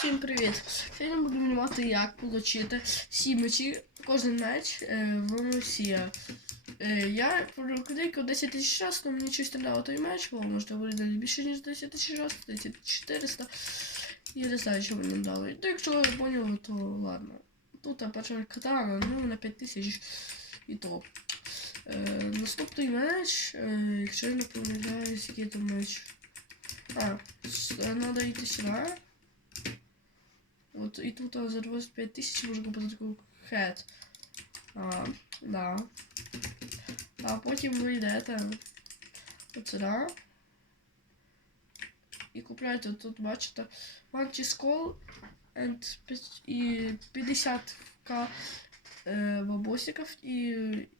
Всім привіт! Сьогодні буду малювати, як отримати всі мечі, кожен меч е, в Росія. Е, я прокидайку 10 тисяч раз, але мені щось дав той меч, бо може буде більше ніж 10 тисяч раз, 10 400. Я не знаю, що мені дали. То якщо я поняв, то ладно. Тут перша катана, ну на 5 тисяч і то. Е, наступний меч, е, якщо я не помиляюсь, який там меч. А, е, надо йти сюди. Вот и тут а, за 25 тысяч можно купити таку хет. А, да. А потім ви йдете от сюди. І купляєте тут, бачите, Mantis Call and п'ять- і 50к е, бабосиків і,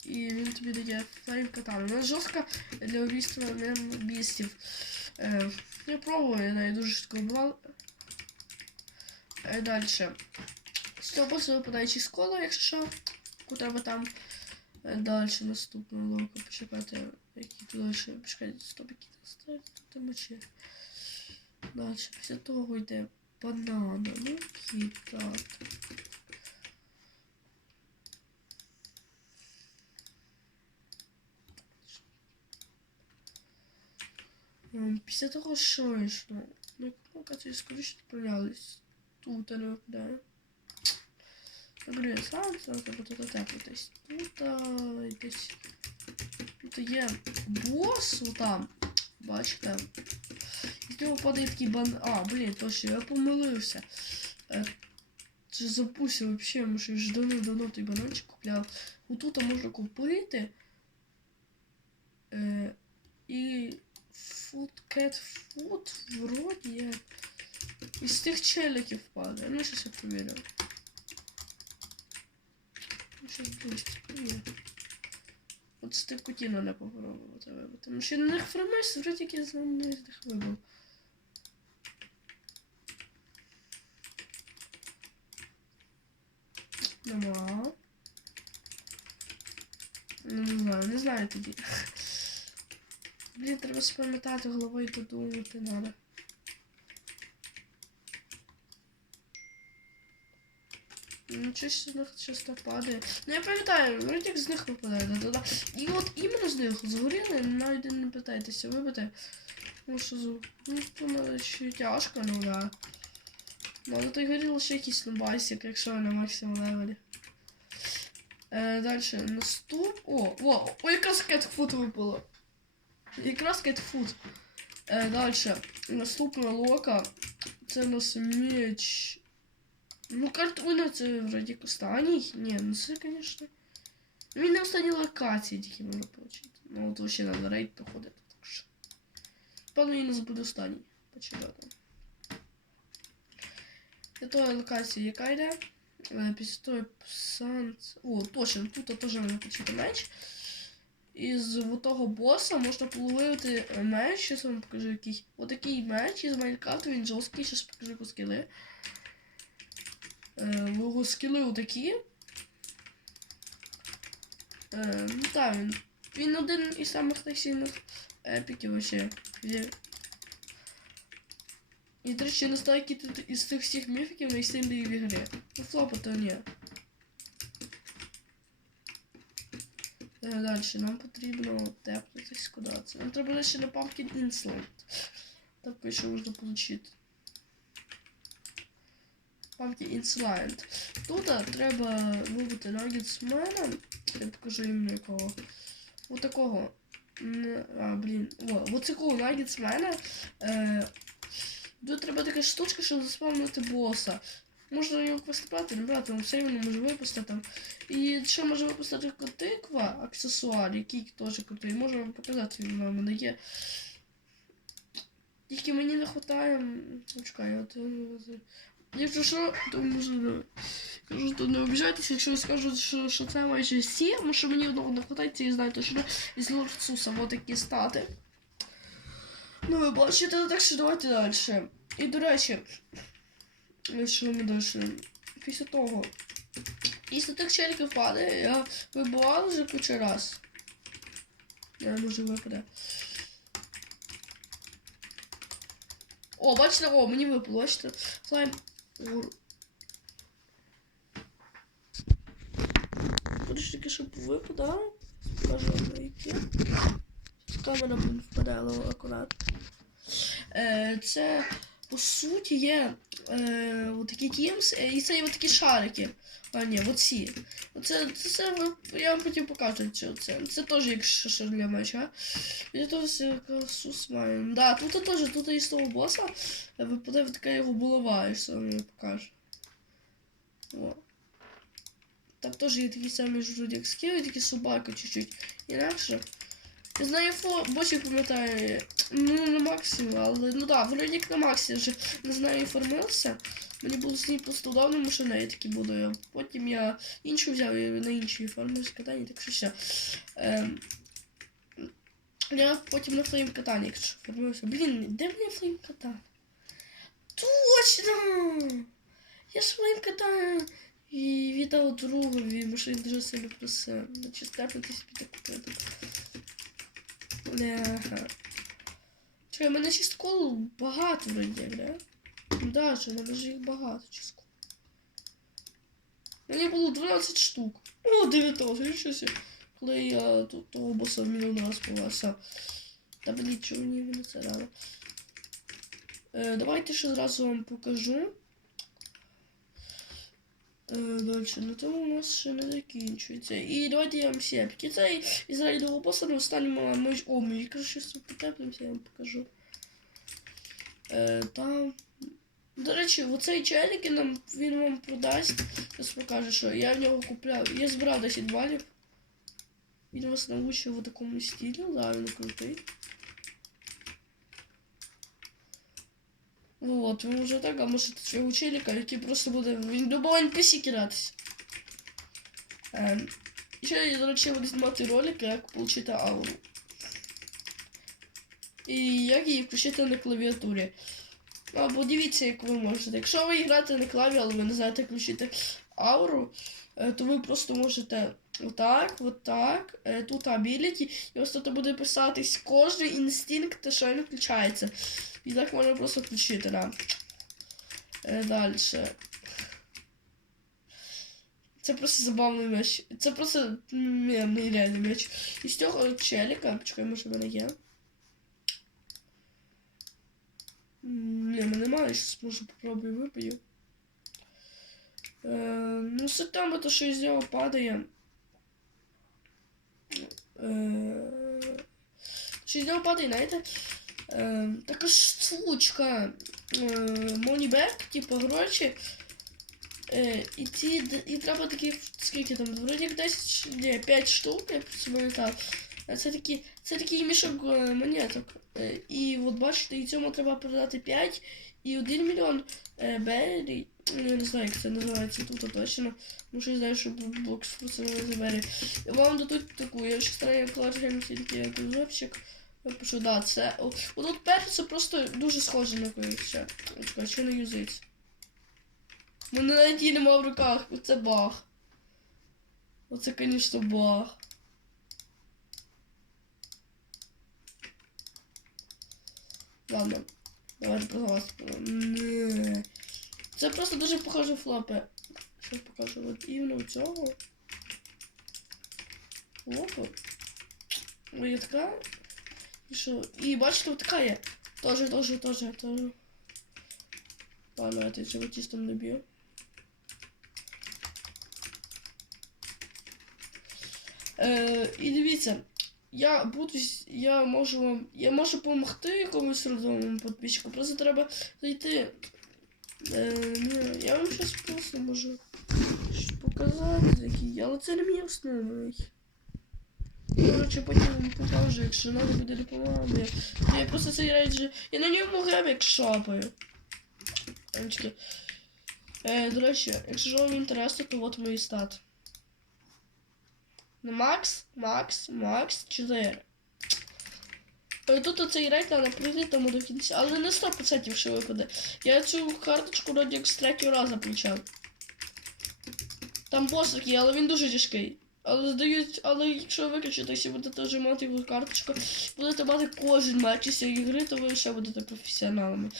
і він тобі дає флейм катану. Вона жорстка для убійства бістів. Е, я пробую, я неї дуже швидко вбивав. Е, Далі. З цього босу випадає чи кола, якщо що. Яку треба там. Е, Далі наступного локу. Почекайте, які далі. Почекайте, стоп, які тут стоять тут мечі. Далі. Після того йде банана. Ну, кітати. Ем, Після того, що йшло? Ну, локації скоріше відправлялись. Тут не випадає. Добре, сам це буде тут теплитись. Тут а, десь. Тут є бос там. Бачите? З нього падає такий бан. А, блін, точно, я помилився. Це запустив вообще, ми ж вже давно-давно той бананчик купляв. Отут можна купити. Е, і Food Cat Food вроді як. Із тих челиків падає. Ну, щось я провірю. Ну, щось близько. От з тих котів не попробувати вибити. Тому що на них фермерс, вроді я з них вибив. Нема. Ну, не знаю, не знаю тоді. Блін, треба спам'ятати головою подумати надо. Ну, щось з них часто падає. Ну я пам'ятаю, вроді з них випадає, да, да. І от іменно з них згоріли, навіть не питайтеся, вибити. Ну що з... Ну, то ну, ще тяжко, ну да. Ну, але той горіло ще якийсь нубасик, якщо на максимум левелі. Е, далі, наступ... О, о, о, якраз кетфут випало. Якраз кетфут. Е, далі, наступна лока. Це у нас меч. Ну, картуна це вроді останній. Ні, ну це, звісно. Він не останній локації тільки можна отримати. Ну, от ще треба рейд проходити, так що. Певно, він нас буде останній. Почекати. Це тої локації, яка йде. Е, Після тої Санс. О, точно, тут теж можна почути меч. Із того боса можна половити меч, зараз вам покажу який. Отакий меч із Майнкрафту, він жорсткий, зараз покажу скіли. Його скіли отакі. Е, ну так, він, він один із самих найсильних епіків вообще. І, до речі, настайки тут із цих всіх міфіків найсильний в ігрі. Ну, флопа то ні. Е, Далі, нам потрібно теплитись куди це. Нам треба далі на Pumpkin Insolent. Так що можна отримати. Pumpkin Insolent. Тут треба вибити нагетсмена. Я покажу іменно якого. Такого. А, блін. О, нагетсмена. Е, тут треба така штучка, щоб заспавнити боса. Можна його поступати, не брати, він все рівно може випустити. І ще може випустити тиква, аксесуар, який теж крутий. Можу вам показати, він у мене. Тільки мені не вистачає. Чекай, от. Якщо що, то можна. Кажу, то не обіжайтеся, якщо я скажу, що, що це майже всі, тому що мені одного не вистачає, і знаєте, що із Лордсуса вот такі стати. Ну, ви бачите, так що давайте далі. І до речі, що ми далі? Після того. Після тих челіків падає, я вибивав вже кучу раз. Я може випаде. О, бачите, о, мені випало, бачите. Слайм Ур. Будеш тільки щоб випадав. Покажу які. Камера буде впадала акурат. Е, це по суті є е, такі кімс, е, і це є такі шарики. А, ні, оці. Оце, це, це, ви- я вам потім покажу, що це. Це теж як шашер для меча. І тут сус має. Да, тут теж, тут із того боса е, випадає така його булава, і що мені покаже. О. Там теж є такі самі жуть, як скіли, такі собака чуть-чуть. Інакше. Я знаю фо, босі пам'ятаю, ну не максимум, але ну да, вроді як на максі вже не знаю формився. Мені було з ній просто давно машина, я такі буду. Потім я іншу взяв і на іншій формився катанні, так що все. Ем, я потім на флейм катанні, якщо формився. Блін, де мені флейм катан? Точно! Я ж флейм катан і віддав другові, що він дуже сильно просив. Значить, степнутися піде купити. Бляха. Чекай, в мене часткол багато вроді, бля. Даже, в мене ж їх багато часткол. Мені було 12 штук. О, 19, що себе. Коли я тут того боса мільйон раз поваса. Та блін, чого мені мене це рано. Е, давайте ще зразу вам покажу. Е, далі, на тому у нас ще не закінчується. І давайте я вам сепки. Цей із райдового боса на останньому ми... О, ми якраз щось потеплимося, я вам покажу. Е, там. До речі, оцей челік нам він вам продасть. Зараз покаже, що я в нього купляв. Я збирав 10 балів. Він вас научив у такому стилі, да, він крутий. Вот, ви вже так, а можете цього челіка, який просто буде. Він любого NPC кидатися. Ем, ще я, до речі, буду знімати ролик, як отримати ауру. І як її включити на клавіатурі. Ну, Або дивіться, як ви можете. Якщо ви граєте на клаві, але ви не знаєте включити ауру, е, то ви просто можете отак, отак, е, тут ability, і ось тут буде писатись кожний інстинкт, що він включається. І так можна просто включити, да. Е, Далі. Це просто забавний меч. Це просто не, нереальний меч. І з цього челіка, почекай, може в мене є. Ні, мене немає, щось може попробую випию. Е, ну, суть тому, то, що із нього падає. Е, що із нього падає, знаєте? Е, така штучка. Е, Монібек, типу, гроші. Е, і, ті, і треба такі, скільки там, вроді як 10, ні, 5 штук, я пам'ятав. А Це такі, це такий мішок е, монеток. Е, і от бачите, і цьому треба продати 5 і 1 мільйон е, бері. Ну, Я не знаю, як це називається тут точно. Ну, що я знаю, що бокс функціонує бері. І вам дадуть таку, я ще стараю клавіатуру тільки обзорчик. Я пишу, да, це. О, Отут перше просто дуже схоже на когось. Чекай, що не юзиться. У мене навіть її нема в руках, оце баг. Оце, звісно, баг. Ладно, про вас. Не. Це просто дуже похоже флопи. Що я покажу? От іменно цього. Опа. Ой, така. Що? І бачите, от така є. Тоже, тоже, тоже, тоже. Ладно, я цього тістом не. Е, і дивіться, я буду, я можу вам, я можу допомогти якомусь родовому підписчику, просто треба зайти. Е, ні, я вам щось просто можу показати такі, але це не мій основний. Коротше, потім вам покажу, якщо треба буде допомога. Я, я просто цей рейдж, я на ньому як шапаю. Емчки. Е, до речі, якщо вам інтересно, то от мої стати. На Макс, Макс, Макс 4. Е, Тут оцей рейд треба пройти тому до кінця, але не 100% що випаде. Я цю карточку вроді як з третього разу включав. Там бос такий, але він дуже тяжкий. Але здають, але якщо виключити, якщо будете вже мати його карточку, будете мати кожен матч із цієї гри, то ви ще будете професіоналами.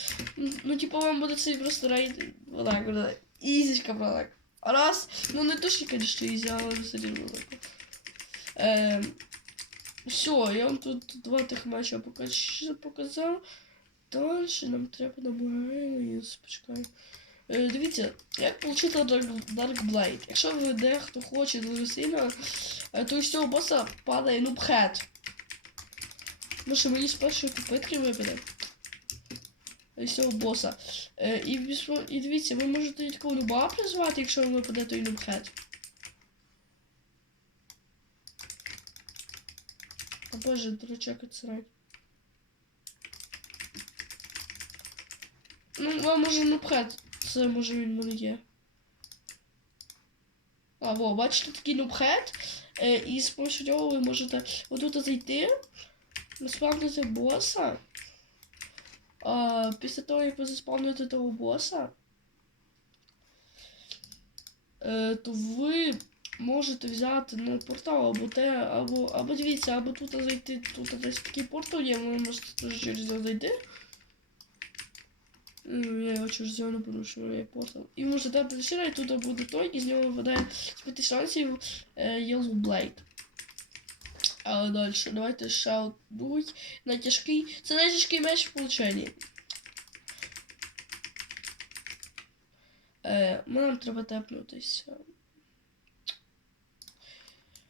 Ну, типу, вам буде цей просто рейд. Отак, буде. Ізічка, правда. Раз. Ну не точно, конечно, ізі, але все рівно так. Ем, все, я вам тут два тих матча покаж- показав. Далі нам треба набирати. Почекай. Е, Дивіться, як отримати Dark, Dark Blade. Якщо ви дехто хоче дуже сильно, е, то із цього боса падає нубхед. Тому що мені з першої попитки випаде. Із цього боса. Е, І, віс- і дивіться, ви можете і такого нуба призвати, якщо вам випаде той нубхед. О боже, дурачок відсрать. Ну, вам може нубхед. Це може він мене є. А, во, бачите, такий нубхед. Е, і з помощью нього ви можете отут зайти, заспавнити боса. А, після того, як ви заспавните того боса, е, то ви можете взяти ну, портал або те, або, або дивіться, або тут зайти, тут десь такий портал є, ви можете теж через нього зайти. Ну, Я його через що є портал. І можете прийшли, і тут буде той, і з нього випадає з п'яти шансів е, Yellow Blade. А далі, давайте ще одну на. Це найтяжкий меч в полученні. Е, нам треба тепнутися.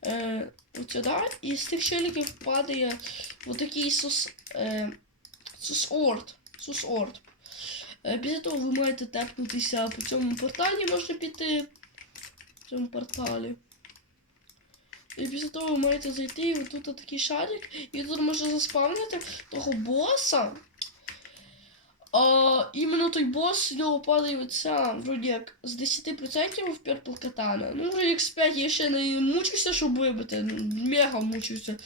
Е, от сюди, і з тих челіків падає отакий сус. Е, сусорд. Сусорд. Е, Після того ви маєте тепнутися по цьому порталі, можна піти. В цьому порталі. І після того ви маєте зайти, і тут такий шарик, і тут можна заспавнити того боса. А, іменно той бос, з нього падає оця, вроді як, з 10% в Purple Katana. Ну, вже X5 я ще не мучився, щоб вибити. Мега мучився.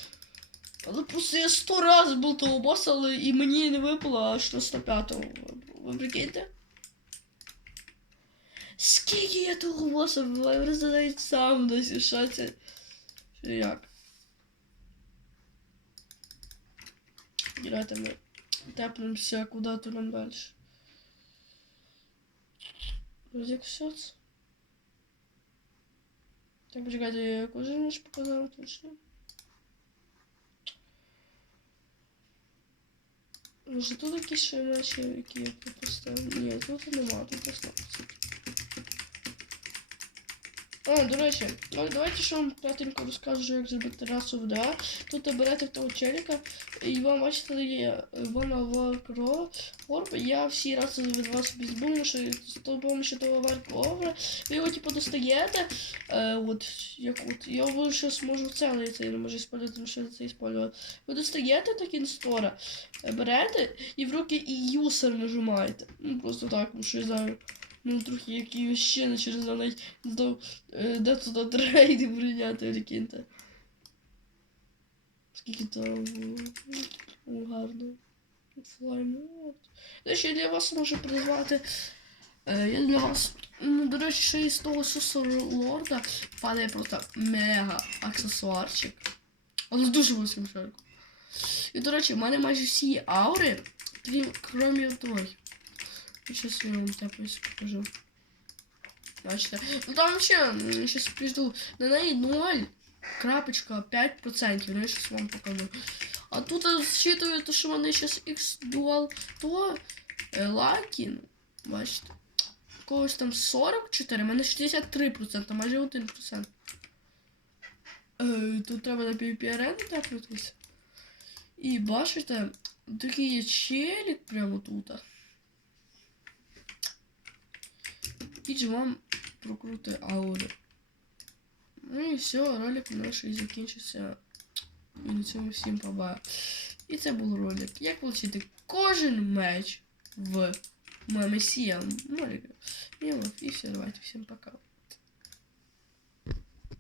Але просто я 100 разів був того боса, але і мені не випало аж на 105-го. Ви прикиньте? Скільки я того боса буваю, я просто навіть сам досі в шоці. Що як? Давайте ми тепнемося куди-то нам далі. Вроде все це. Так, почекайте, я кожен ж показав точно. Може тут якісь ще речі, які я пропустив? Ні, тут нема, тут просто. А, до речі, ну, давайте що вам кратенько розкажу, як зробити расу ВДА. Тут ви берете того челіка, і вам бачите, є вона варкро. Орб, я всі раси від вас візьму, що з допомогою того варкровера. Ви його типу достаєте. Е, от, як от, я вже щось можу цілий цей не можу спалювати, тому що це іспалювати. Ви достаєте так інстора, е, берете і в руки і юсер нажимаєте. Ну просто так, тому що я знаю. Ну, трохи які ще не через навіть здав, е, де туди трейди прийняти, прикиньте. Скільки там було. О, гарно. Слайм. от. До я для вас можу призвати. Е, я для вас. Ну, до речі, ще із того сусору лорда падає просто мега аксесуарчик. Але дуже великим шариком. І, до речі, в мене майже всі аури, крім кромі той. Сейчас я вам тяпаюсь покажу. Бачите. Ну там вообще, сейчас прижду. На неї 0, крапочка 5%. Ну я сейчас вам покажу. А тут считываю, то, що вони зараз X Dual, то лаки, ну, бачите. Когось там 44, у мене 63%, майже 1%. Е, тут треба на PvP арені тапнутися. І бачите, такий є челік прямо тут. І вам прокрути ауру. Ну і все, ролик наш і закінчився. І на цьому всім пабай. І це був ролик. Як отримати кожен меч в Месія Моліка. І все, давайте всім пока.